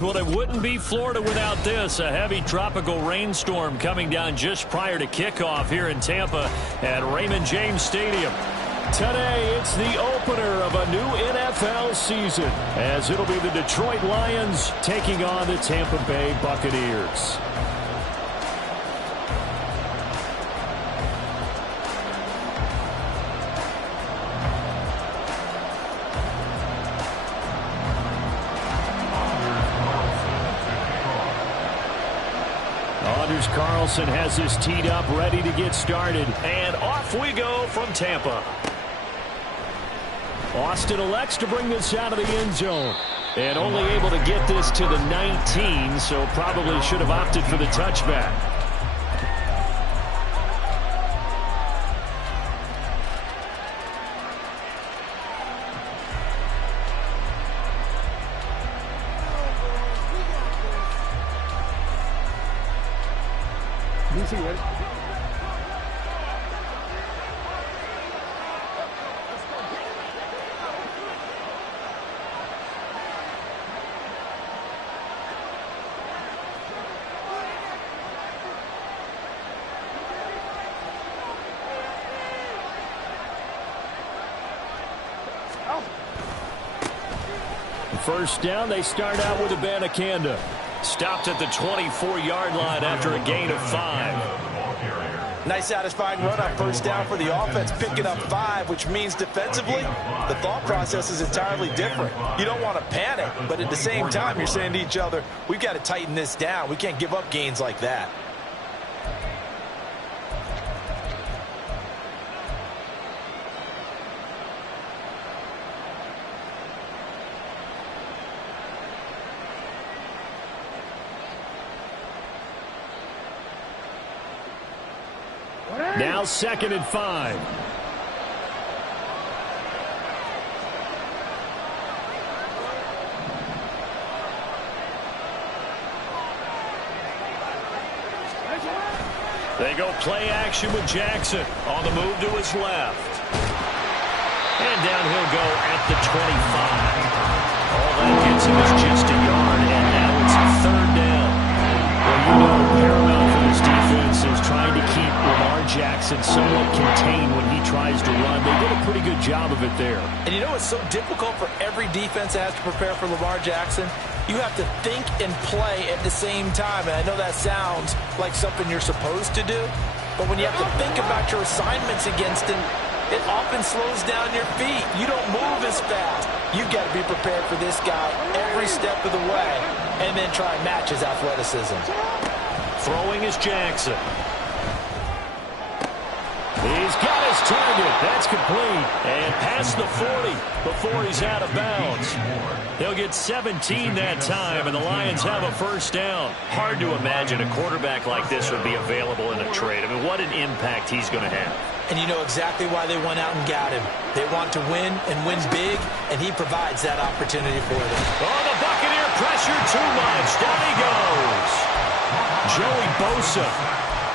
Well, it wouldn't be Florida without this. A heavy tropical rainstorm coming down just prior to kickoff here in Tampa at Raymond James Stadium. Today, it's the opener of a new NFL season, as it'll be the Detroit Lions taking on the Tampa Bay Buccaneers. Carlson has this teed up, ready to get started. And off we go from Tampa. Austin elects to bring this out of the end zone. And only able to get this to the 19, so probably should have opted for the touchback. First down, they start out with Abanikanda. Stopped at the 24-yard line after a gain of 5. Nice satisfying run on first down for the offense, picking up 5, which means defensively, the thought process is entirely different. You don't want to panic, but at the same time, you're saying to each other, we've got to tighten this down. We can't give up gains like that. Now 2nd and 5. They go play action with Jackson on the move to his left. And down he'll go at the 25. All that gets him is just a yard, and now it's 3rd down. Well, you know, paramount for this defense is trying to keep Lamar Jackson somewhat contained when he tries to run. They did a pretty good job of it there. And you know it's so difficult for every defense that has to prepare for Lamar Jackson? You have to think and play at the same time. And I know that sounds like something you're supposed to do, but when you have to think about your assignments against him, it often slows down your feet. You don't move as fast. You've got to be prepared for this guy every step of the way and then try and match his athleticism. Throwing is Jackson. He's got his target. That's complete. And past the 40 before he's out of bounds. He'll get 17 that time, and the Lions have a first down. Hard to imagine a quarterback like this would be available in a trade. I mean, what an impact he's going to have. And you know exactly why they went out and got him. They want to win and win big, and he provides that opportunity for them. Oh, the Buccaneer pressure too much. Down he goes. Joey Bosa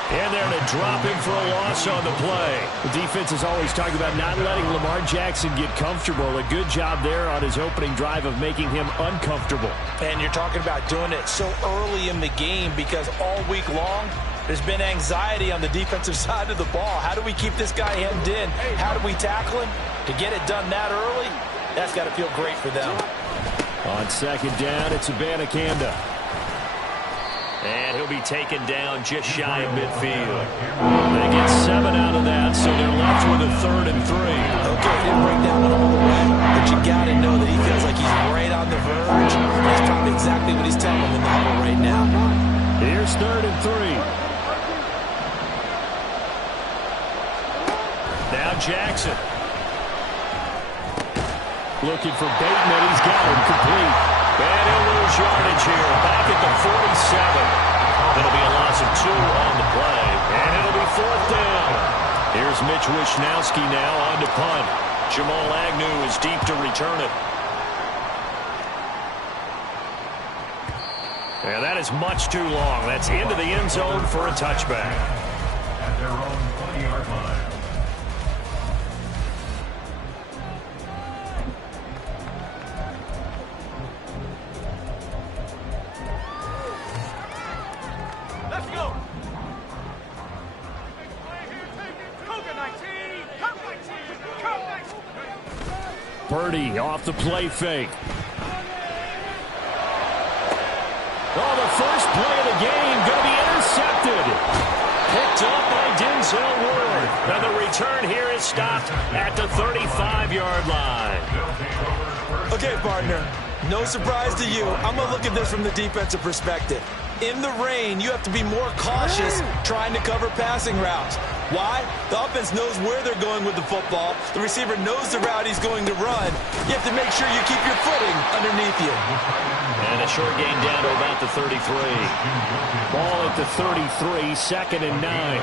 in there to drop him for a loss on the play. The defense is always talking about not letting Lamar Jackson get comfortable. A good job there on his opening drive of making him uncomfortable. And you're talking about doing it so early in the game because all week long, there's been anxiety on the defensive side of the ball. How do we keep this guy hemmed in? How do we tackle him? To get it done that early, that's got to feel great for them. On 2nd down, it's Abanikanda. And he'll be taken down just shy of midfield. They get 7 out of that, so they're left with a 3rd and 3. Okay, didn't break that one all the way, but you got to know that he feels like he's right on the verge. That's probably exactly what he's telling him in the huddle right now. Here's 3rd and 3. Now Jackson. Looking for Bateman. He's got him complete. And he'll lose yardage here. Back at the 47. It'll be a loss of 2 on the play. And it'll be 4th down. Here's Mitch Wishnowsky now on to punt. Jamal Agnew is deep to return it. And that is much too long. That's into the end zone for a touchback. At their own 20-yard line. Purdy off the play fake. Oh, the first play of the game going to be intercepted. Picked up by Denzel Ward. And the return here is stopped at the 35-yard line. Okay, partner, no surprise to you. I'm going to look at this from the defensive perspective. In the rain, you have to be more cautious trying to cover passing routes. Why? The offense knows where they're going with the football. The receiver knows the route he's going to run. You have to make sure you keep your footing underneath you. And a short gain down to about the 33. Ball at the 33, 2nd and 9.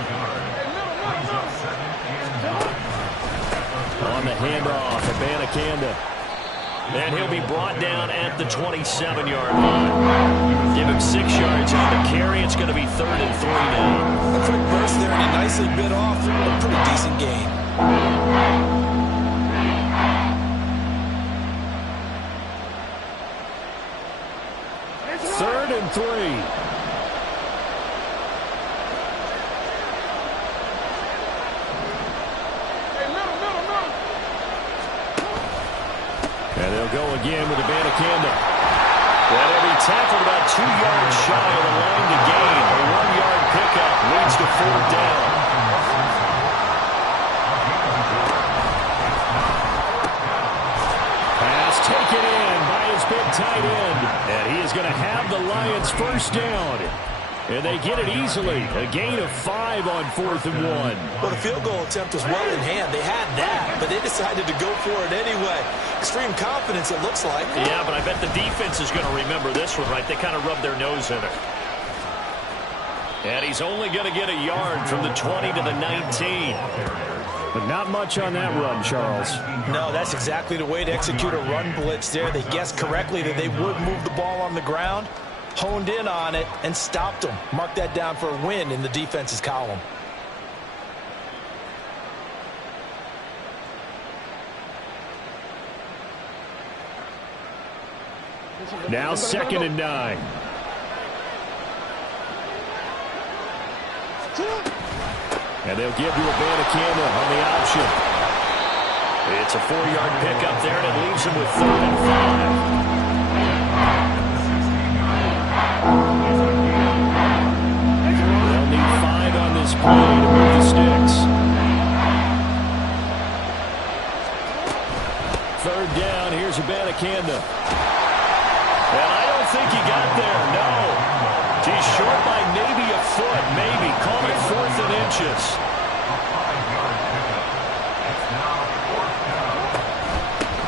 On the handoff, Abanikanda. And he'll be brought down at the 27-yard line. Give him 6 yards on the carry. It's going to be 3rd and 3 now. A quick burst there, and he nicely bit off a pretty decent gain. 3rd and 3. And they'll go again with Abanikanda. And he'll be tackled about 2 yards shy of the line to gain. A 1-yard pickup leads to 4th down. Pass taken in by his big tight end. And he is going to have the Lions first down. And they get it easily. A gain of 5 on 4th and 1. Well, the field goal attempt was well in hand. They had that, but they decided to go for it anyway. Extreme confidence, it looks like. Yeah, but I bet the defense is going to remember this one, right? They kind of rubbed their nose in it. And he's only going to get a yard from the 20 to the 19. But not much on that run, Charles. No, that's exactly the way to execute a run blitz there. They guessed correctly that they would move the ball on the ground, honed in on it, and stopped them. Mark that down for a win in the defense's column. Now 2nd and 9. And they'll give you Abanikanda on the option. It's a 4-yard pickup there, and it leaves him with 3rd and 5. They'll need 5 on this play to move the sticks. 3rd down, here's Abanikanda. And I don't think he got there, no. He's short by maybe a foot, maybe. Call it 4th and inches.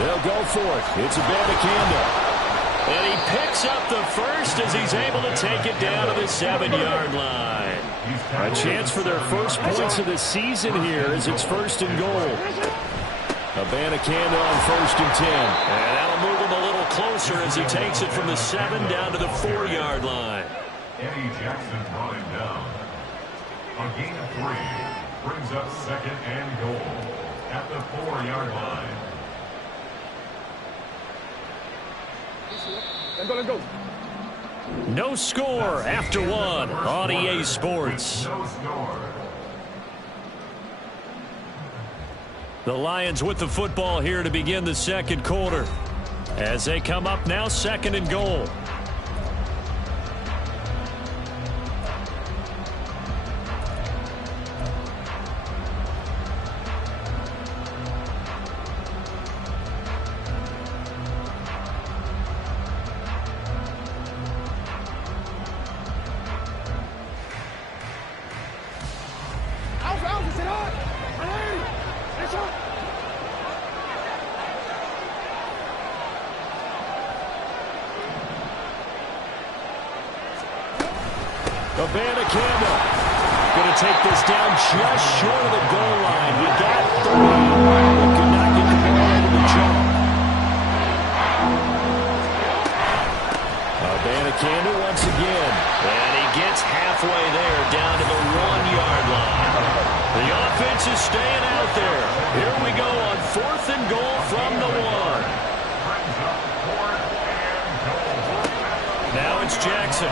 They'll go for it. It's Abanikanda. And he picks up the first as he's able to take it down to the 7-yard line. A chance for their first points of the season here as it's 1st and goal. Abanikanda on 1st and 10. And that'll move him a little closer as he takes it from the 7 down to the 4-yard line. Eddie Jackson brought him down. A gain of 3 brings up 2nd and goal at the 4-yard line. No score after 1 on EA Sports. No score. The Lions with the football here to begin the 2nd quarter. As they come up now, 2nd and goal. Abanikanda going to take this down just short of the goal line. He got 3, but could not get the ball over the jump. Abanikanda once again. And he gets halfway there, down to the 1-yard line. The offense is staying out there. Here we go on 4th and goal from the 1. Now it's Jackson.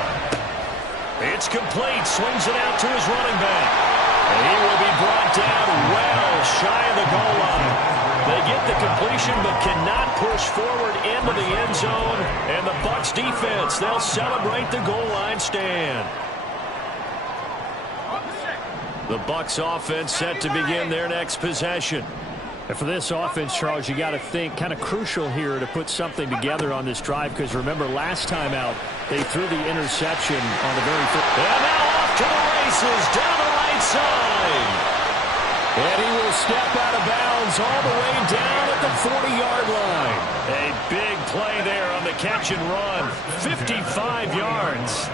It's complete. Swings it out to his running back. And he will be brought down well shy of the goal line. They get the completion but cannot push forward into the end zone. And the Bucs defense, they'll celebrate the goal line stand. The Bucs offense set to begin their next possession. And for this offense, Charles, you got to think kind of crucial here to put something together on this drive, because remember last time out they threw the interception on the very first. And now off to the races down the right side. And he will step out of bounds all the way down at the 40-yard line. A big play there on the catch and run. 55 yards.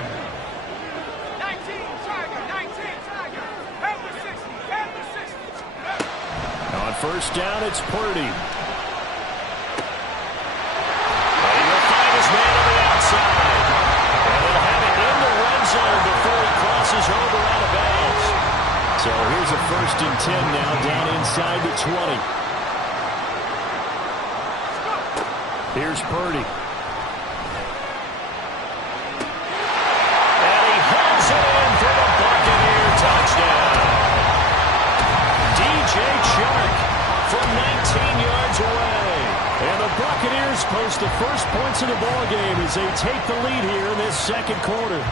On first down, it's Purdy. And he will find his man on the outside. And they'll have it in the red zone before he crosses over out of bounds. So here's a 1st and 10 now, down inside the 20. Here's Purdy. And he hooks it in for the Buccaneer touchdown. DJ Chark from 19 yards away. And the Buccaneers post the first points of the ballgame as they take the lead here in this second quarter.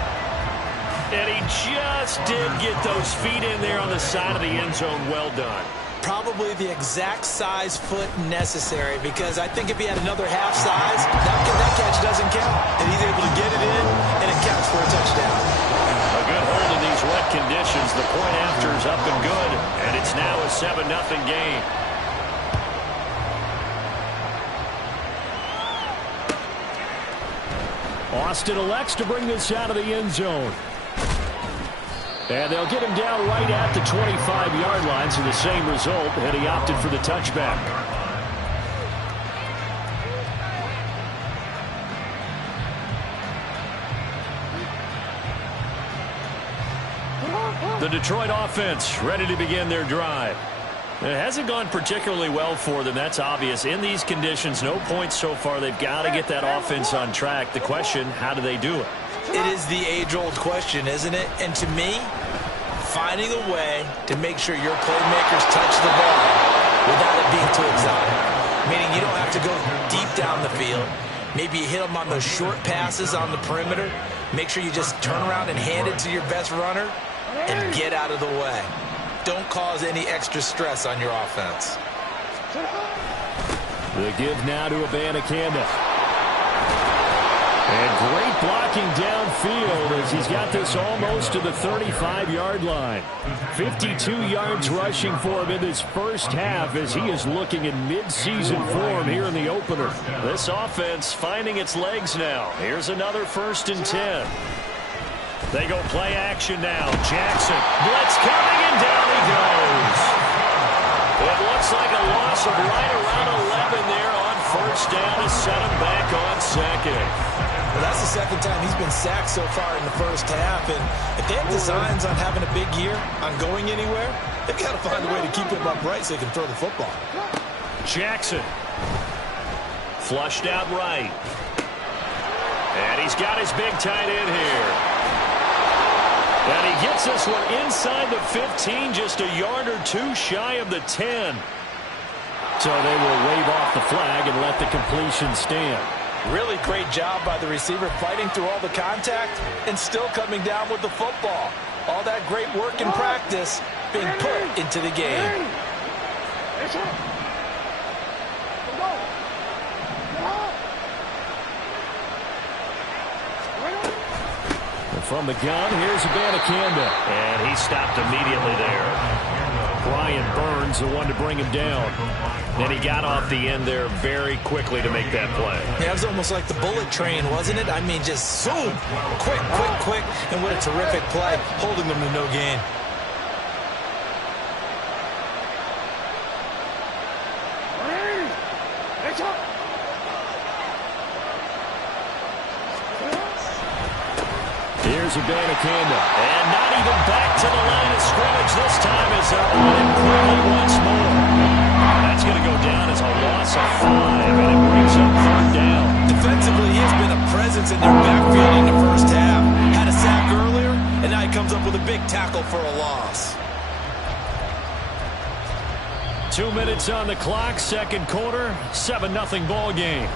And he just did get those feet in there on the side of the end zone. Well done. Probably the exact size foot necessary, because I think if he had another half size, that catch doesn't count. And he's able to get it in, and it counts for a touchdown. A good hold in these wet conditions. The point after is up and good, and it's now a 7-0 game. Austin elects to bring this out of the end zone. And they'll get him down right at the 25-yard line, so the same result, and he opted for the touchback. The Detroit offense ready to begin their drive. It hasn't gone particularly well for them, that's obvious. In these conditions, no points so far. They've got to get that offense on track. The question, how do they do it? It is the age-old question, isn't it? And to me, finding a way to make sure your playmakers touch the ball without it being too exotic. Meaning you don't have to go deep down the field. Maybe you hit them on those short passes on the perimeter. Make sure you just turn around and hand it to your best runner and get out of the way. Don't cause any extra stress on your offense. The give now to Abanikanda. And great blocking downfield as he's got this almost to the 35-yard line. 52 yards rushing for him in this first half as he is looking in mid-season form here in the opener. This offense finding its legs now. Here's another 1st and 10. They go play action now. Jackson, blitz coming, and down he goes. It looks like a loss of right around 11 there on first down to set him back on second. Well, that's the second time he's been sacked so far in the first half. And if they have designs on having a big year, on going anywhere, they've got to find a way to keep him upright so they can throw the football. Jackson. Flushed out right. And he's got his big tight end here. And he gets this one inside the 15, just a yard or two shy of the 10. So they will wave off the flag and let the completion stand. Really great job by the receiver fighting through all the contact and still coming down with the football. All that great work in practice being put into the game. And from the gun, here's Abanikanda. And he stopped immediately there. Brian Burns, the one to bring him down. And he got off the end there very quickly to make that play. Yeah, it was almost like the bullet train, wasn't it? I mean, just zoom, quick, quick, quick, and what a terrific play, holding them to no gain. Here's Abanikanda. And not even back to the line of scrimmage this time as they're on him quickly once more. That's going to go down as a loss of 5, and it brings up 3rd down. Defensively, he has been a presence in their backfield in the first half. Had a sack earlier, and now he comes up with a big tackle for a loss. 2 minutes on the clock, second quarter, 7-0 ball game.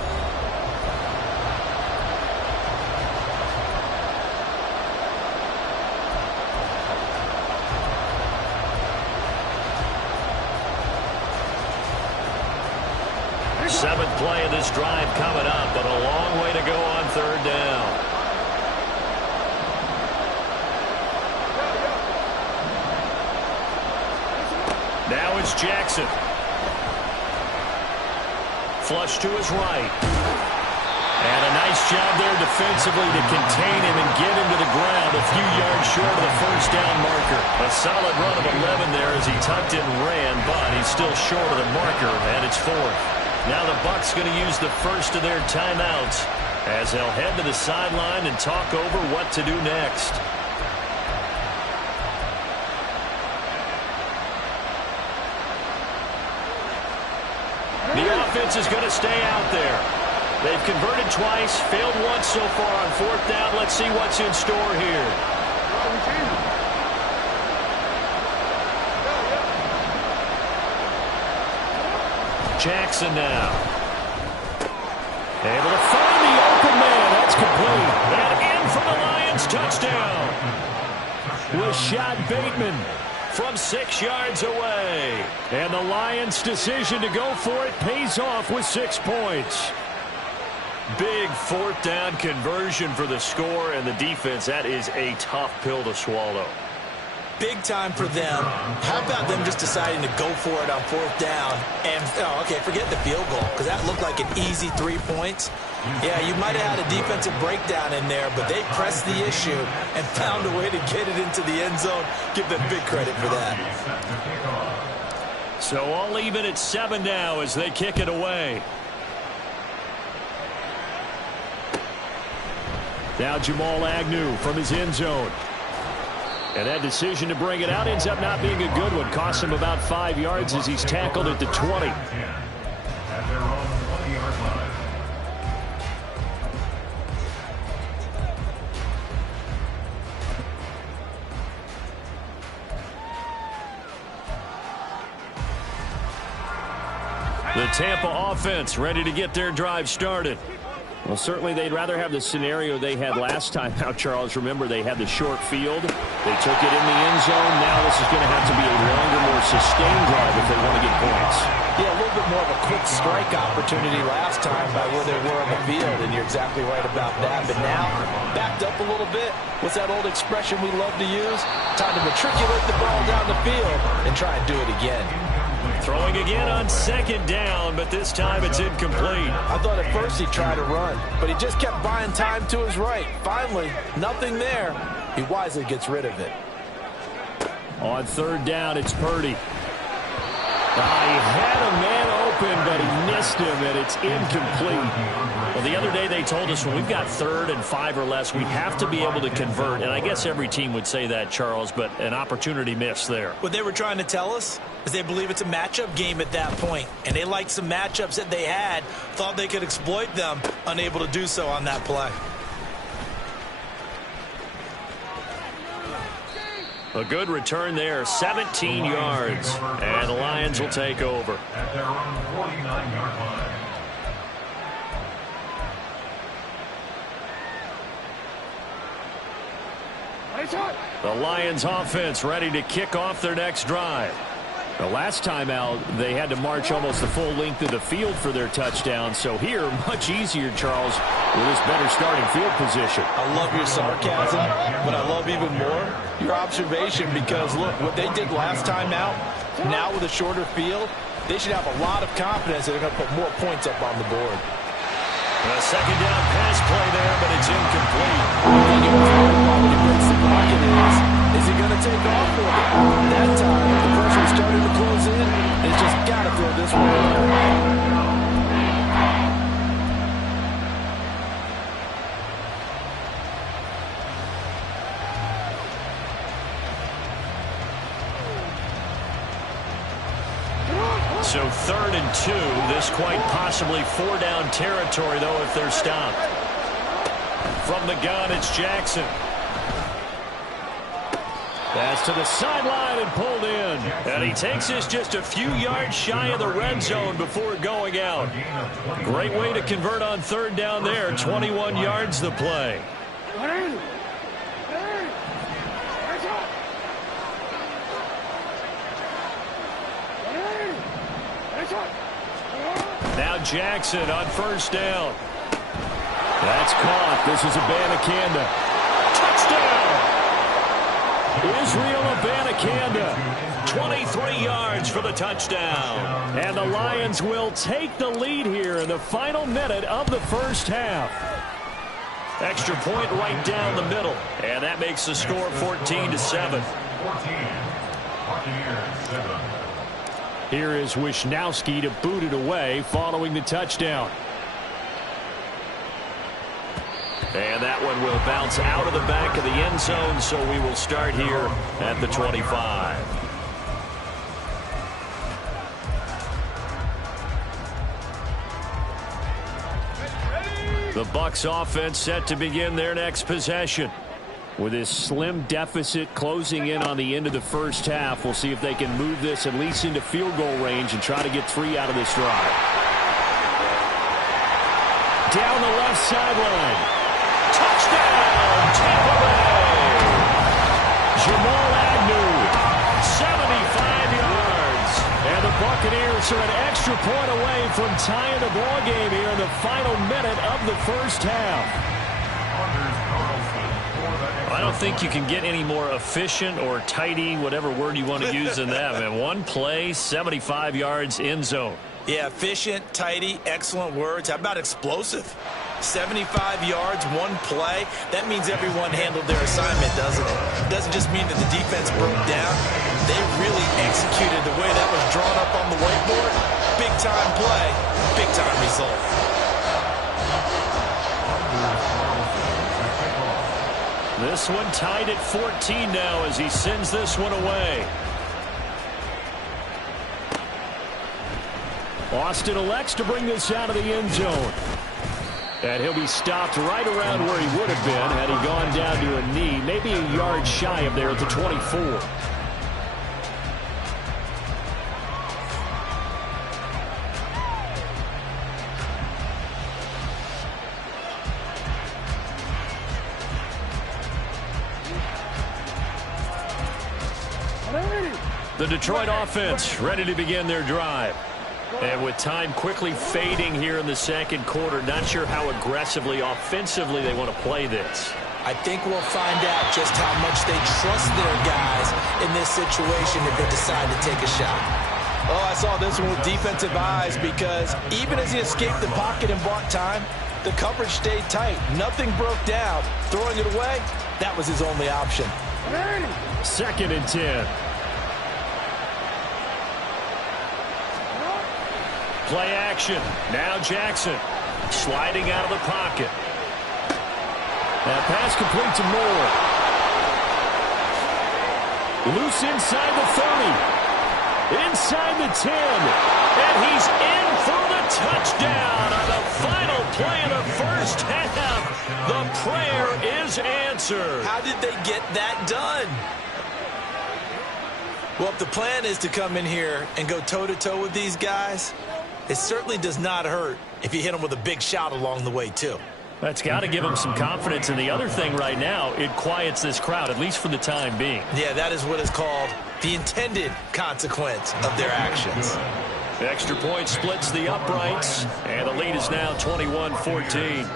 Seventh play of this drive coming up, but a long way to go on third down. Now it's Jackson. Flush to his right. And a nice job there defensively to contain him and get him to the ground a few yards short of the first down marker. A solid run of 11 there as he tucked it and ran, but he's still short of the marker, and it's fourth. Now the Bucs going to use the first of their timeouts as they'll head to the sideline and talk over what to do next. The offense is going to stay out there. They've converted twice, failed once so far on fourth down. Let's see what's in store here. Jackson now. Able to find the open man. That's complete. And in for the Lions. Touchdown. Rashad Bateman from 6 yards away. And the Lions' decision to go for it pays off with 6 points. Big fourth down conversion for the score, and the defense, that is a tough pill to swallow. Big time for them. How about them just deciding to go for it on fourth down and, forget the field goal, because that looked like an easy 3 points. Yeah, you might have had a defensive breakdown in there, but they pressed the issue and found a way to get it into the end zone. Give them big credit for that. So all even at 7 now as they kick it away. Now Jamal Agnew from his end zone. And that decision to bring it out ends up not being a good one. Costs him about 5 yards as he's tackled at the 20. At their own 20-yard line. The Tampa offense ready to get their drive started. Well, certainly they'd rather have the scenario they had last time out, Charles. Remember, they had the short field. They took it in the end zone. Now this is going to have to be a longer, more sustained drive if they want to get points. Yeah, a little bit more of a quick strike opportunity last time by where they were on the field, and you're exactly right about that. But now, backed up a little bit. What's that old expression we love to use? Time to matriculate the ball down the field and try and do it again. Throwing again on second down, but this time it's incomplete. I thought at first he'd try to run, but he just kept buying time to his right. Finally, nothing there. He wisely gets rid of it. On third down, it's Purdy. He had a man open, but he missed him, and it's incomplete. Well, the other day they told us when we've got 3rd and 5 or less, we have to be able to convert. And I guess every team would say that, Charles, but an opportunity missed there. What they were trying to tell us is they believe it's a matchup game at that point. And they liked some matchups that they had, thought they could exploit them, unable to do so on that play. A good return there, 17 yards. And the Lions will take over. At their own 49-yard line. The Lions offense ready to kick off their next drive. The last time out, they had to march almost the full length of the field for their touchdown. So here, much easier, Charles, with this better starting field position. I love your sarcasm, but I love even more your observation because, look, what they did last time out, now with a shorter field, they should have a lot of confidence that they're going to put more points up on the board. A second down pass play there, but it's incomplete. When he breaks the pocket is he going to take off with it? That time, the pressure started to close in. It's just got to throw this one away. So 3rd and 2. This quite possibly 4-down territory, though, if they're stopped. From the gun, it's Jackson. Pass to the sideline and pulled in. And he takes this just a few yards shy of the red zone before going out. Great way to convert on third down there. 21 yards the play. Now Jackson on first down. That's caught. This is Abanikanda. Touchdown! Israel Abanikanda. 23 yards for the touchdown. And the Lions will take the lead here in the final minute of the first half. Extra point right down the middle. And that makes the score 14-7. Here is Wisnowski to boot it away following the touchdown. And that one will bounce out of the back of the end zone, so we will start here at the 25. The Bucs offense set to begin their next possession. With this slim deficit closing in on the end of the first half, we'll see if they can move this at least into field goal range and try to get 3 out of this drive. Down the left sideline. Touchdown, Tampa Bay! Jamal Agnew, 75 yards. And the Buccaneers are an extra point away from tying the ball game here in the final minute of the first half. I don't think you can get any more efficient or tidy, whatever word you want to use in that, man. One play, 75 yards, end zone. Yeah, efficient, tidy, excellent words. How about explosive? 75 yards, one play. That means everyone handled their assignment, doesn't it? It doesn't just mean that the defense broke down. They really executed the way that was drawn up on the whiteboard. Big-time play, big-time result. This one tied at 14 now as he sends this one away. Austin elects to bring this out of the end zone. And he'll be stopped right around where he would have been had he gone down to a knee, maybe a yard shy of there at the 24. The Detroit offense ready to begin their drive. And with time quickly fading here in the second quarter, not sure how aggressively, offensively they want to play this. I think we'll find out just how much they trust their guys in this situation if they decide to take a shot. Oh, I saw this one with defensive eyes because even as he escaped the pocket and bought time, the coverage stayed tight. Nothing broke down. Throwing it away, that was his only option. 2nd and 10. Play action. Now Jackson sliding out of the pocket. That pass complete to Moore. Loose inside the 30. Inside the 10. And he's in for the touchdown on the final play of the first half. The prayer is answered. How did they get that done? Well, if the plan is to come in here and go toe-to-toe with these guys, it certainly does not hurt if you hit them with a big shot along the way, too. That's got to give them some confidence. And the other thing right now, it quiets this crowd, at least for the time being. Yeah, that is what is called the intended consequence of their actions. Extra point splits the uprights, and the lead is now 21-14.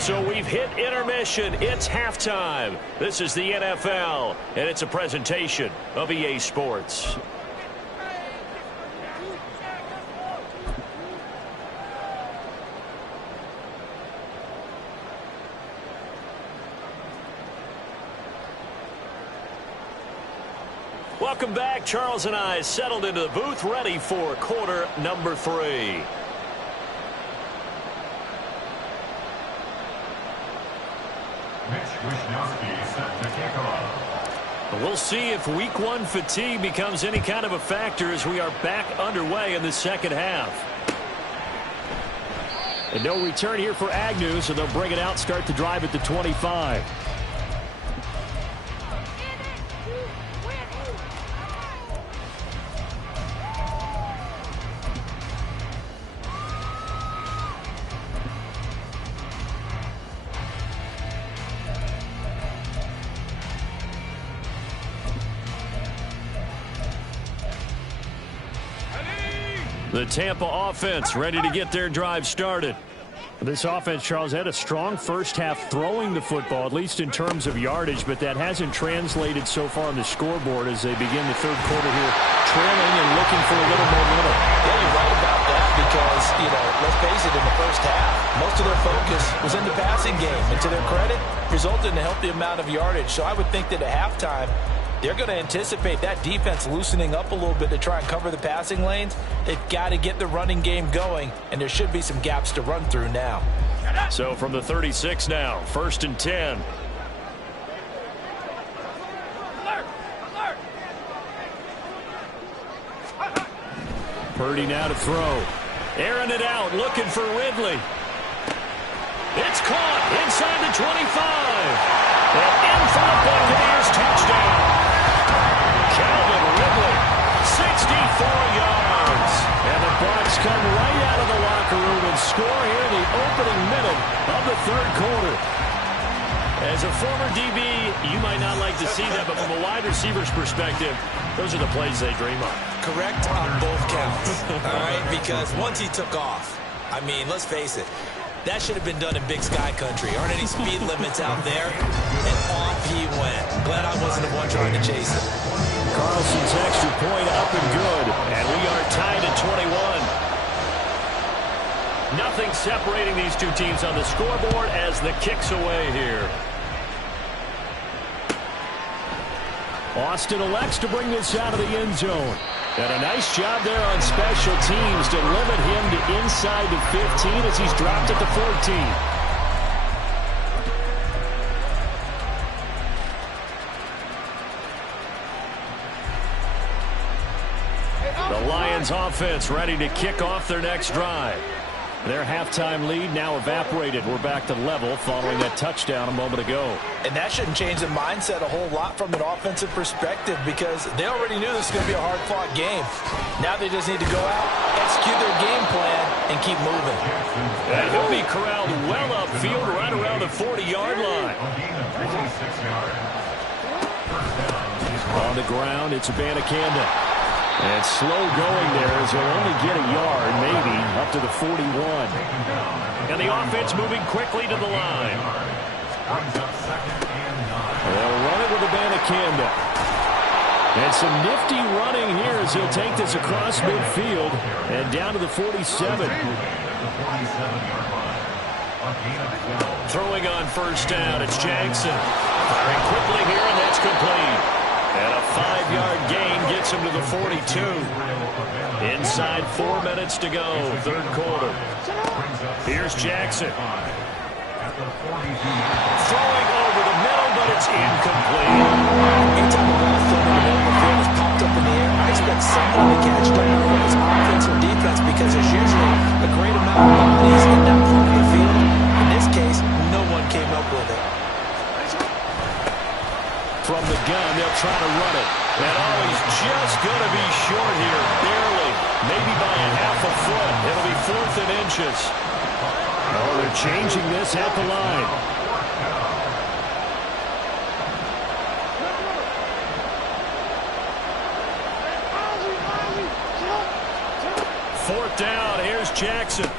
So we've hit intermission. It's halftime. This is the NFL, and it's a presentation of EA Sports. Welcome back. Charles and I settled into the booth, ready for quarter number 3. Wisnowski set to kick off. We'll see if week 1 fatigue becomes any kind of a factor as we are back underway in the second half. And no return here for Agnew, so they'll bring it out, start the drive at the 25. The Tampa offense ready to get their drive started. This offense, Charles, had a strong first half throwing the football, at least in terms of yardage, but that hasn't translated so far on the scoreboard as they begin the third quarter here, trailing and looking for a little momentum. Yeah, you're right about that because, let's face it, in the first half, most of their focus was in the passing game. And to their credit, resulted in a healthy amount of yardage. So I would think that at halftime, they're going to anticipate that defense loosening up a little bit to try and cover the passing lanes. They've got to get the running game going, and there should be some gaps to run through now. So from the 36 now, 1st and 10. Purdy now to throw. Airing it out, looking for Ridley. It's caught inside the 25. And in for the Buccaneers touchdown. Calvin Ridley, 64 yards. And the Bucs come right out of the locker room and score here in the opening minute of the third quarter. As a former DB, you might not like to see that, but from a wide receiver's perspective, those are the plays they dream of. Correct on both counts, all right? Because once he took off, I mean, let's face it, that should have been done in Big Sky Country. Aren't any speed limits out there? And off he went. Glad I wasn't the one trying to chase it. Carlson's extra point up and good. And we are tied at 21. Nothing separating these two teams on the scoreboard as the kick's away here. Austin elects to bring this out of the end zone. And a nice job there on special teams to limit him to inside the 15 as he's dropped at the 14. The Lions offense ready to kick off their next drive. Their halftime lead now evaporated. We're back to level following that touchdown a moment ago. And that shouldn't change the mindset a whole lot from an offensive perspective because they already knew this was going to be a hard-fought game. Now they just need to go out, execute their game plan, and keep moving. And he'll be corralled well upfield right around the 40-yard line. On the ground, it's Abanikanda. And slow going there as he'll only get a yard, maybe, up to the 41. And the offense moving quickly to the line. They'll run it with Abanikanda. And some nifty running here as he'll take this across midfield and down to the 47. Throwing on first down, it's Jackson. Firing quickly here, and that's complete. And a 5-yard gain gets him to the 42. Inside 4 minutes to go, third quarter. Here's Jackson. Throwing over the middle, but it's incomplete. Anytime a ball thrown in the middle of the field is popped up in the air, I expect someone to catch it, whether it's offense or defense, because there's usually a great amount of bodies in that part of the field. In this case, no one came up with it. From the gun, they'll try to run it. And he's just going to be short here, barely. Maybe by a half a foot. It'll be 4th and inches. Oh, they're changing this at the line. Fourth down, here's Jackson.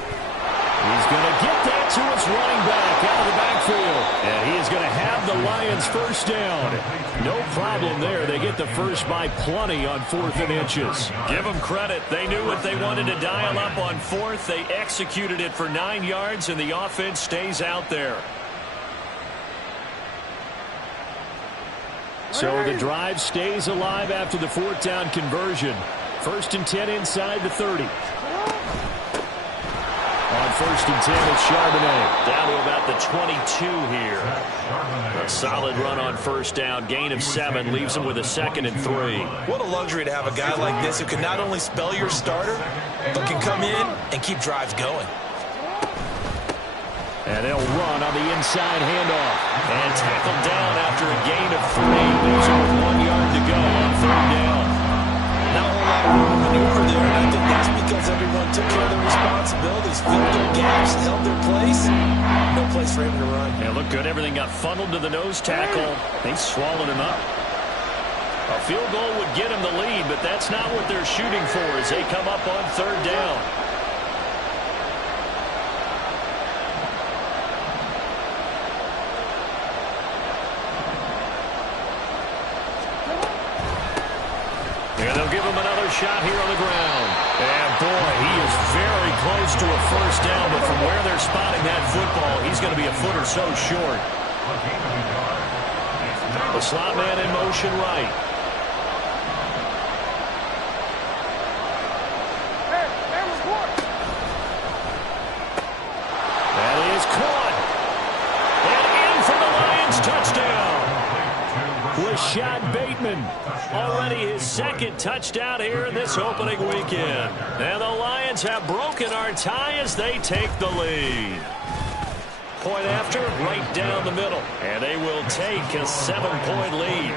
He's going to get that to his running back out of the backfield. And he is going to have the Lions first down. No problem there. They get the first by plenty on 4th and inches. Give them credit. They knew what they wanted to dial up on 4th. They executed it for 9 yards, and the offense stays out there. So the drive stays alive after the 4th down conversion. 1st and 10 inside the 30. On 1st and 10, it's Charbonnet. Down to about the 22 here. A solid run on first down. Gain of 7 leaves him with a 2nd and 3. What a luxury to have a guy like this who can not only spell your starter, but can come in and keep drives going. And they'll run on the inside handoff. And tackled down after a gain of 3. Leaves him with 1 yard to go on 3rd down. Not a whole lot of room to maneuver there, and I think that's because everyone took care of their responsibilities, filled their gaps, held their place. No place for him to run. Yeah, looked good. Everything got funneled to the nose tackle. They swallowed him up. A field goal would get him the lead, but that's not what they're shooting for as they come up on third down. And they'll give him another shot here on the ground. And boy, he is very close to a first down, but from where they're spotting that football, he's going to be a foot or so short. The slot man in motion right. That is caught. And in for the Lions touchdown. Rashad Bateman, already his second touchdown here in this opening weekend. And the Lions have broken our tie as they take the lead. Point after, right down the middle. And they will take a 7-point lead.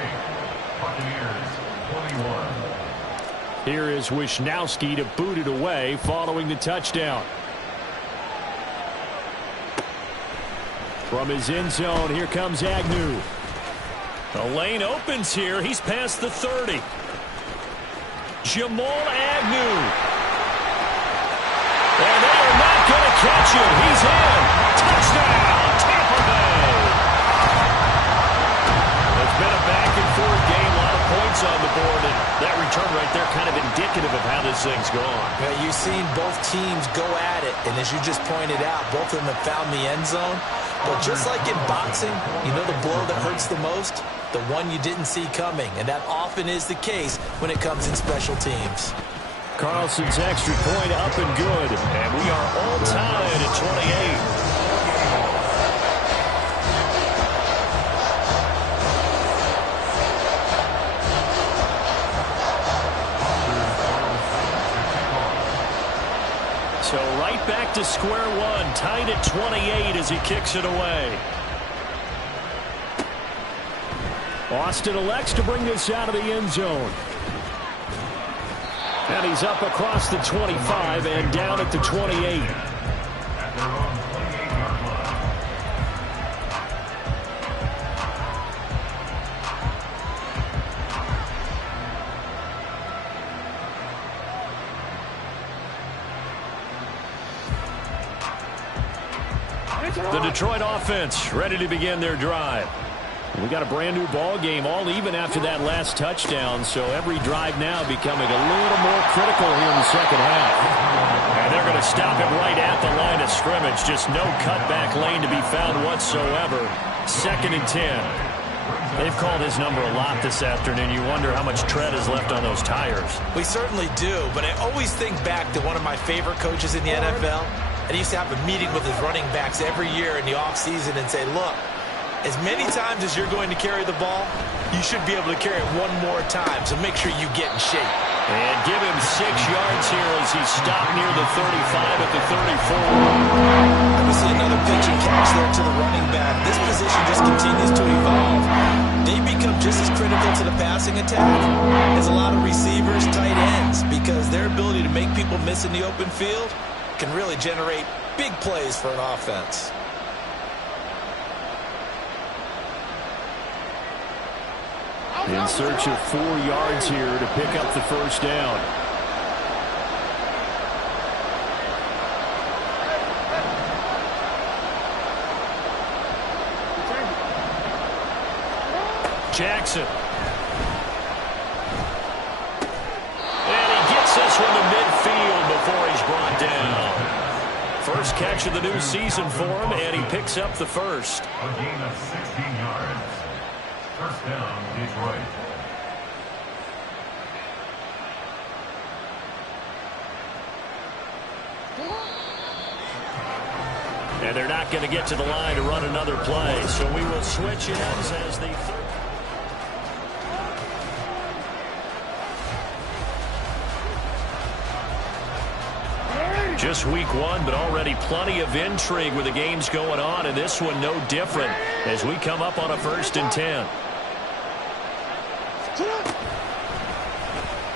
Here is Wisnowski to boot it away following the touchdown. From his end zone, here comes Agnew. The lane opens here. He's past the 30. Jamal Agnew. And they are not going to catch him. He's in. Touchdown, Tampa Bay. It's been a back-and-forth game. A lot of points on the board. And that return right there kind of indicative of how this thing's gone. Yeah, you've seen both teams go at it. And as you just pointed out, both of them have found the end zone. But just like in boxing, you know the blow that hurts the most? The one you didn't see coming. And that often is the case when it comes in special teams. Carlson's extra point up and good. And we are all tied at 28. So right back to square one, tied at 28 as he kicks it away. Austin elects to bring this out of the end zone. And he's up across the 25 and down at the 28. The Detroit offense ready to begin their drive. We got a brand new ball game, all even after that last touchdown, so every drive now becoming a little more critical here in the second half. And they're going to stop it right at the line of scrimmage. Just no cutback lane to be found whatsoever. 2nd and 10. They've called his number a lot this afternoon. You wonder how much tread is left on those tires. We certainly do, but I always think back to one of my favorite coaches in the NFL. And he used to have a meeting with his running backs every year in the offseason and say, look, as many times as you're going to carry the ball, you should be able to carry it one more time, so make sure you get in shape. And give him 6 yards here as he stopped near the 35 at the 34. Obviously another pitch and catch there to the running back. This position just continues to evolve. They become just as critical to the passing attack as a lot of receivers, tight ends, because their ability to make people miss in the open field can really generate big plays for an offense. In search of 4 yards here to pick up the first down. Jackson. And he gets this one to midfield before he's brought down. First catch of the new season for him, and he picks up the first. A gain of 16 yards. First down, Detroit. And they're not going to get to the line to run another play, so we will switch ends as the third. Just week one, but already plenty of intrigue with the games going on, and this one no different as we come up on a 1st and 10.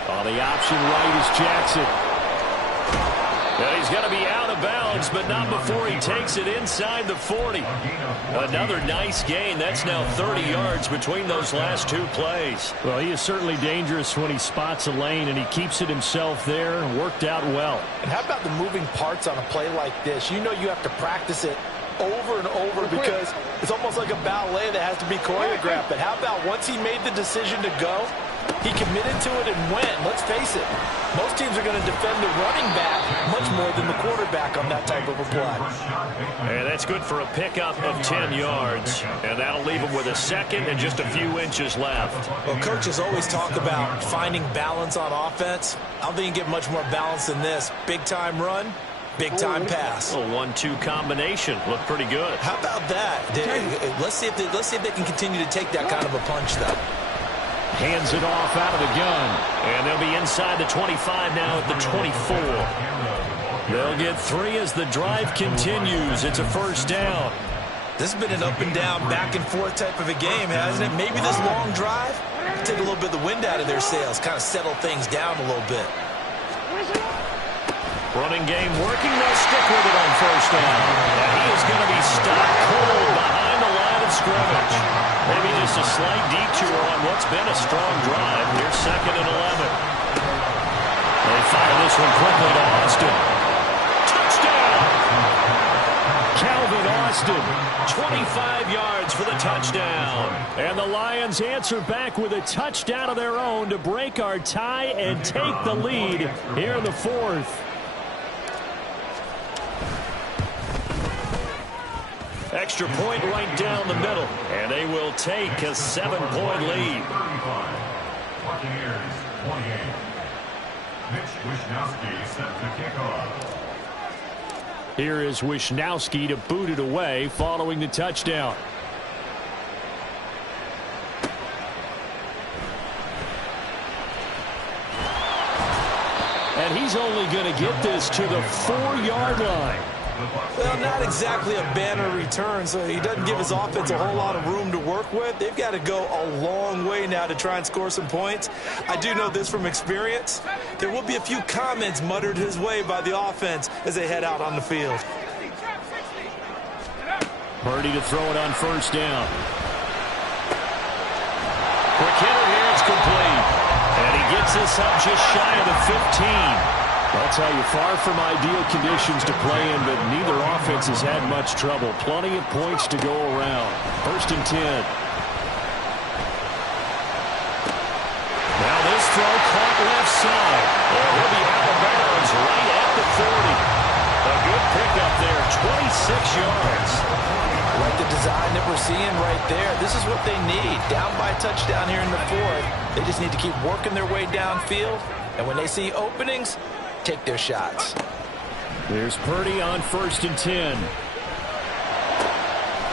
On the option right is Jackson. And he's going to be out of bounds, but not before he takes it inside the 40. Another nice gain. That's now 30 yards between those last two plays. Well, he is certainly dangerous when he spots a lane, and he keeps it himself there. Worked out well. And how about the moving parts on a play like this? You know you have to practice it over and over because it's almost like a ballet that has to be choreographed. But how about once he made the decision to go, he committed to it and went. Let's face it, most teams are going to defend the running back much more than the quarterback on that type of a play. And that's good for a pickup of 10 yards. And that'll leave him with a second and just a few inches left. Well, coaches always talk about finding balance on offense. I don't think you can get much more balance than this. Big-time run, big-time pass. A 1-2 combination. Looked pretty good. How about that? Let's see if they can continue to take that kind of a punch, though. Hands it off out of the gun. And they'll be inside the 25 now at the 24. They'll get 3 as the drive continues. It's a first down. This has been an up-and-down, back-and-forth type of a game, hasn't it? Maybe this long drive take a little bit of the wind out of their sails, kind of settle things down a little bit. Running game working. They'll stick with it on first down. And he is going to be stopped cold behind the line of scrimmage. Maybe just a slight detour on what's been a strong drive. Here's 2nd and 11. They fire this one quickly to Austin. Touchdown! Calvin Austin. 25 yards for the touchdown. And the Lions answer back with a touchdown of their own to break our tie and take the lead here in the 4th. Extra point right down the middle. And they will take a 7-point lead. 35. Buccaneers, 28. Mitch Wishnowsky set to kick off. Here is Wishnowsky to boot it away following the touchdown. And he's only going to get this to the 4-yard line. Well, not exactly a banner return, so he doesn't give his offense a whole lot of room to work with. They've got to go a long way now to try and score some points. I do know this from experience. There will be a few comments muttered his way by the offense as they head out on the field. Purdy to throw it on first down. Quick hitter here, it's complete. And he gets this up just shy of the 15. I'll tell you, far from ideal conditions to play in, but neither offense has had much trouble. Plenty of points to go around. 1st and 10. Now this throw caught left side. And he'll be out of bounds right at the 40. A good pickup there, 26 yards. Like the design that we're seeing right there, this is what they need. Down by a touchdown here in the 4th. They just need to keep working their way downfield. And when they see openings, take their shots. There's Purdy on 1st and 10.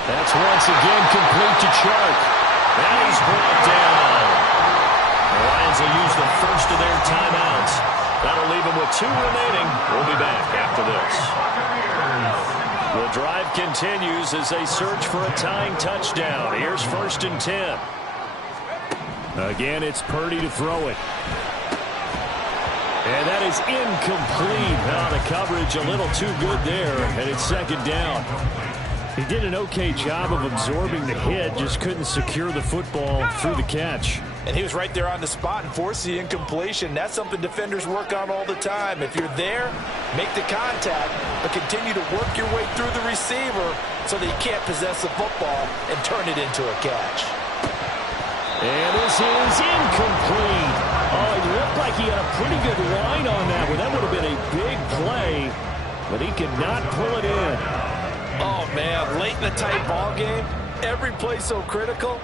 That's once again complete to Chark. And he's brought down. The Lions will use the first of their timeouts. That'll leave them with 2 remaining. We'll be back after this. The drive continues as they search for a tying touchdown. Here's 1st and 10. Again, it's Purdy to throw it. And that is incomplete. Now the coverage a little too good there, and it's 2nd down. He did an okay job of absorbing the hit, just couldn't secure the football through the catch. And he was right there on the spot and forced the incompletion. That's something defenders work on all the time. If you're there, make the contact, but continue to work your way through the receiver so that you can't possess the football and turn it into a catch. And this is incomplete. Oh, it looked like he had a pretty good line on that one. That would have been a big play, but he could not pull it in. Oh, man, late in the tight ball game, every play so critical,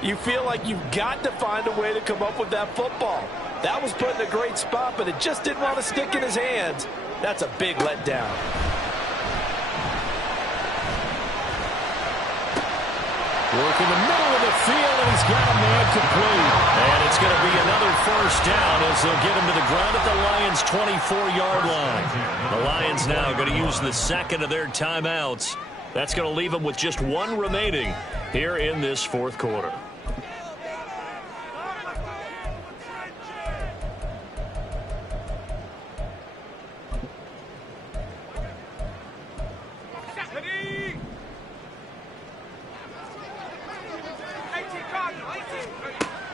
you feel like you've got to find a way to come up with that football. That was put in a great spot, but it just didn't want to stick in his hands. That's a big letdown. Work in the middle of the field, and he's got a man complete. And it's going to be another first down as they'll get him to the ground at the Lions' 24-yard line. The Lions now going to use the 2nd of their timeouts. That's going to leave them with just 1 remaining here in this 4th quarter.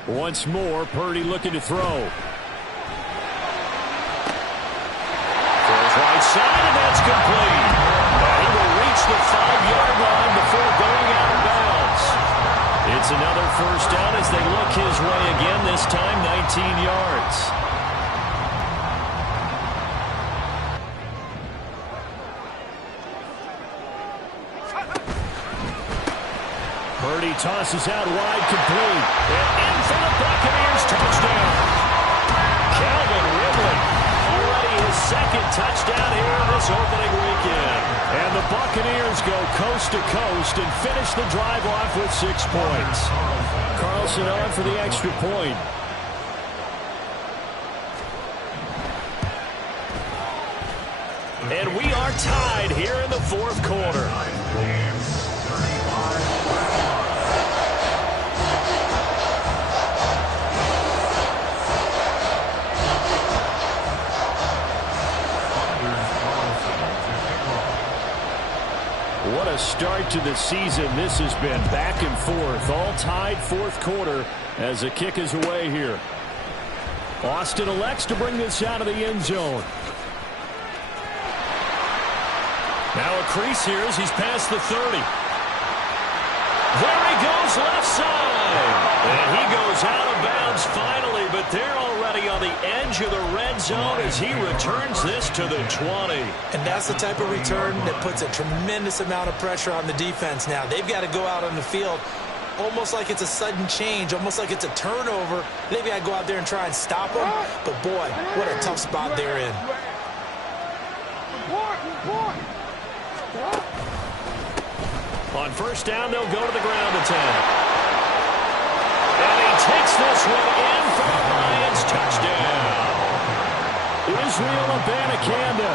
Once more, Purdy looking to throw. Throws right side, and that's complete. He will reach the 5-yard line before going out of bounds. It's another first down as they look his way again, this time 19 yards. Purdy tosses out wide, complete. And in for the Buccaneers, touchdown. Calvin Ridley, already his second touchdown here in this opening weekend. And the Buccaneers go coast to coast and finish the drive off with 6 points. Carlson on for the extra point. And we are tied here in the fourth quarter. What a start to the season this has been. Back and forth, all tied fourth quarter as the kick is away here. Austin elects to bring this out of the end zone. Now a crease here as he's past the 30. There he goes left side. And he goes out of bounds finally, but they're already on the edge of the red zone as he returns this to the 20. And that's the type of return that puts a tremendous amount of pressure on the defense now. They've got to go out on the field almost like it's a sudden change, almost like it's a turnover. They've got to go out there and try and stop them. But, boy, what a tough spot they're in. On first down, they'll go to the ground attack. And he takes this one in for the Lions. Touchdown. Israel Abanikanda.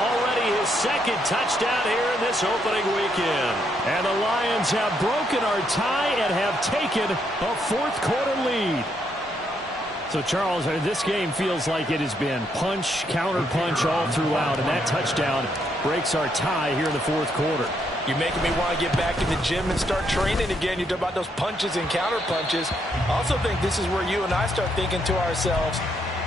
Already his second touchdown here in this opening weekend. And the Lions have broken our tie and have taken a fourth quarter lead. So, Charles, this game feels like it has been punch, counter punch all throughout, and that touchdown breaks our tie here in the fourth quarter. You're making me want to get back in the gym and start training again. You talk about those punches and counter punches. I also think this is where you and I start thinking to ourselves,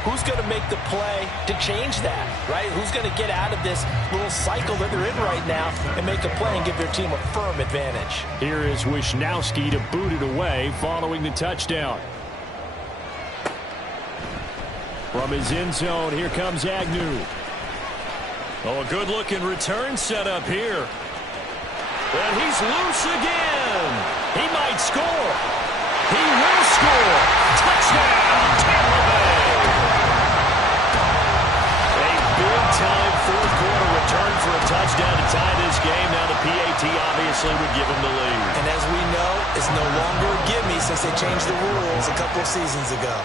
who's going to make the play to change that, right? Who's going to get out of this little cycle that they're in right now and make a play and give their team a firm advantage? Here is Wisnowski to boot it away following the touchdown. From his end zone, here comes Agnew. Oh, a good-looking return set up here. And he's loose again. He might score. He will score. Touchdown, Tampa Bay. A big-time fourth-quarter return for a touchdown to tie this game. Now the PAT obviously would give him the lead. And as we know, it's no longer a gimme since they changed the rules a couple of seasons ago.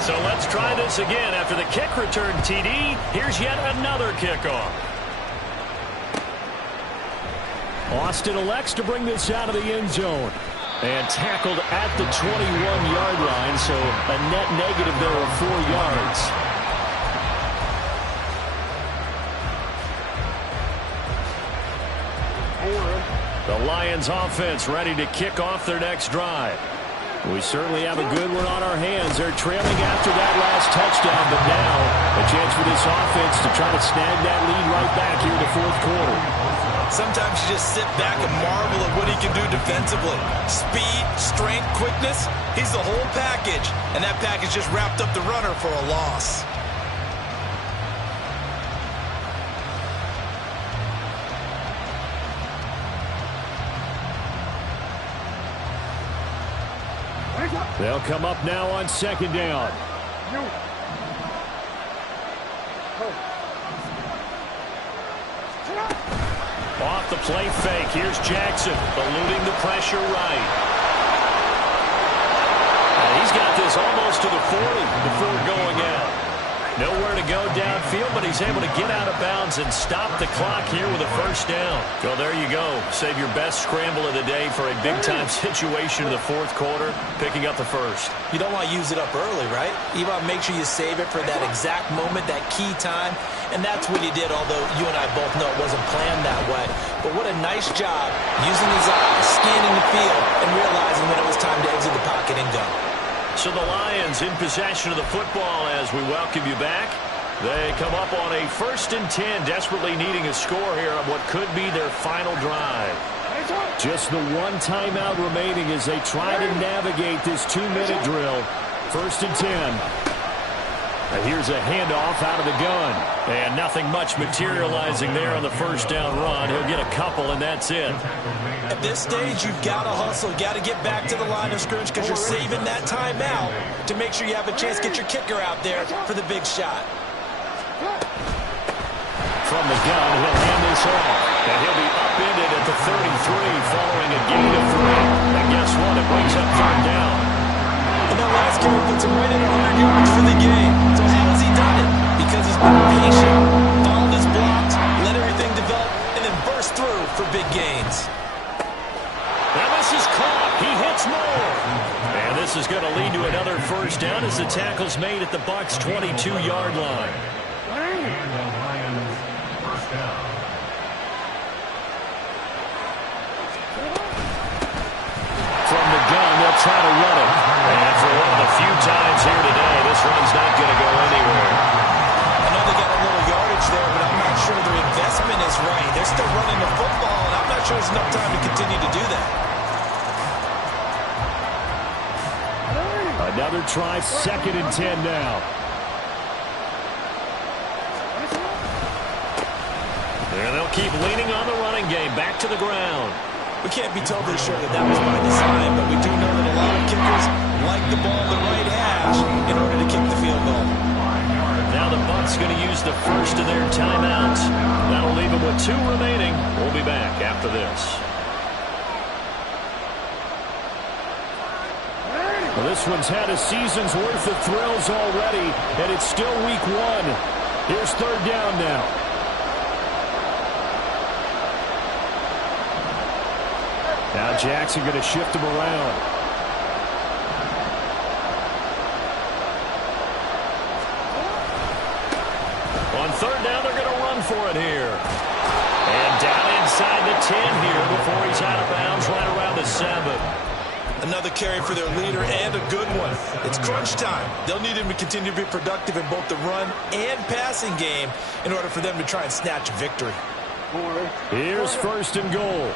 So let's try this again. After the kick return TD, here's yet another kickoff. Austin elects to bring this out of the end zone. And tackled at the 21-yard line, so a net negative there of 4 yards. The Lions offense ready to kick off their next drive. We certainly have a good one on our hands. They're trailing after that last touchdown, but now a chance for this offense to try to snag that lead right back here in the fourth quarter. Sometimes you just sit back and marvel at what he can do defensively. Speed, strength, quickness, he's the whole package. And that package just wrapped up the runner for a loss. They'll come up now on second down. Off the play fake. Here's Jackson eluding the pressure right. And he's got this almost to the 40 before going out. Nowhere to go downfield, but he's able to get out of bounds and stop the clock here with a first down. Well, there you go. Save your best scramble of the day for a big-time situation in the fourth quarter, picking up the first. You don't want to use it up early, right? You want to make sure you save it for that exact moment, that key time, and that's what he did, although you and I both know it wasn't planned that way. But what a nice job using his eyes, scanning the field, and realizing when it was time to exit the pocket and go. So the Lions in possession of the football as we welcome you back. They come up on a 1st and 10, desperately needing a score here on what could be their final drive. Just the one timeout remaining as they try to navigate this 2-minute drill. 1st and 10. And here's a handoff out of the gun. And nothing much materializing there on the first down run. He'll get a couple, and that's it. At this stage, you've got to hustle. You've got to get back to the line of scrimmage because you're saving that timeout to make sure you have a chance to get your kicker out there for the big shot. From the gun, he'll hand this off. And he'll be upended at the 33 following a gain of 3. And guess what? It brings up 3rd down. And that last carry puts him right at 100 yards for the game. So how has he done it? Because he's been patient, followed his blocks, let everything develop, and then burst through for big gains. Now this is caught. He hits more. And this is going to lead to another first down as the tackle's made at the Bucs' 22-yard line. First down. From the gun, they'll try to run it. And for one of the few times here today, this run's not going to go anywhere. I know they got a little yardage there, but I'm not sure their investment is right. They're still running the football, and I'm not sure there's enough time to continue to do that. Another try, 2nd and 10 now. And they'll keep leaning on the running game. Back to the ground. We can't be totally sure that that was by design, but we do know that a lot of kickers like the ball the right hash in order to kick the field goal. Now the Bucs going to use the first of their timeouts. That'll leave them with 2 remaining. We'll be back after this. Well, this one's had a season's worth of thrills already, and it's still week 1. Here's 3rd down now. Now Jackson going to shift him around. On 3rd down, they're going to run for it here. And down inside the 10 here before he's out of bounds right around the 7. Another carry for their leader and a good one. It's crunch time. They'll need him to continue to be productive in both the run and passing game in order for them to try and snatch a victory. Here's 1st and goal.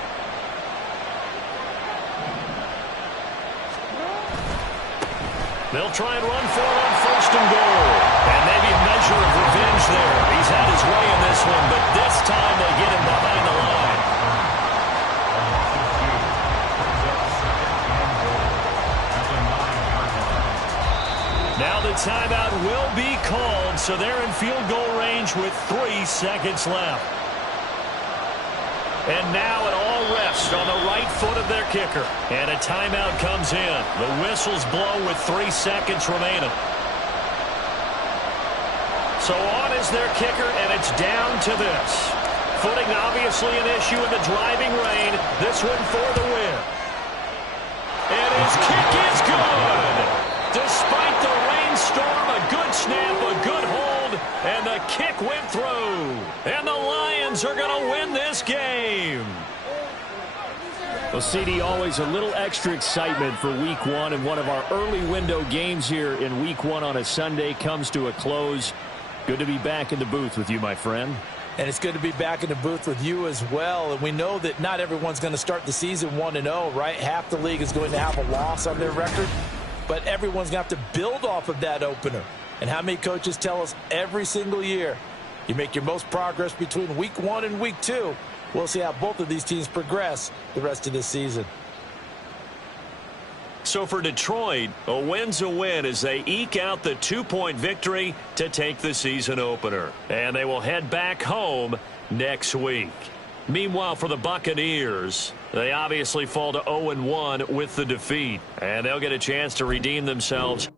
They'll try and run for it on 1st and goal. And maybe a measure of revenge there. He's had his way in this one, but this time they get him behind the line. Now the timeout will be called, so they're in field goal range with 3 seconds left. And now it all rests on the right foot of their kicker. And a timeout comes in. The whistle's blown with 3 seconds remaining. So on is their kicker, and it's down to this. Footing obviously an issue in the driving rain. This one for the win. And his kick is good. Despite the rainstorm, a good snap, a good hold, and the kick went through. And the Lions are going to win this game. Well, CD, always a little extra excitement for week 1, and one of our early window games here in week 1 on a Sunday comes to a close. Good to be back in the booth with you, my friend. And it's good to be back in the booth with you as well. And we know that not everyone's going to start the season 1-0, right? Half the league is going to have a loss on their record. But everyone's going to have to build off of that opener. And how many coaches tell us every single year, you make your most progress between week 1 and week 2. We'll see how both of these teams progress the rest of this season. So for Detroit, a win's a win as they eke out the 2-point victory to take the season opener. And they will head back home next week. Meanwhile, for the Buccaneers, they obviously fall to 0-1 with the defeat. And they'll get a chance to redeem themselves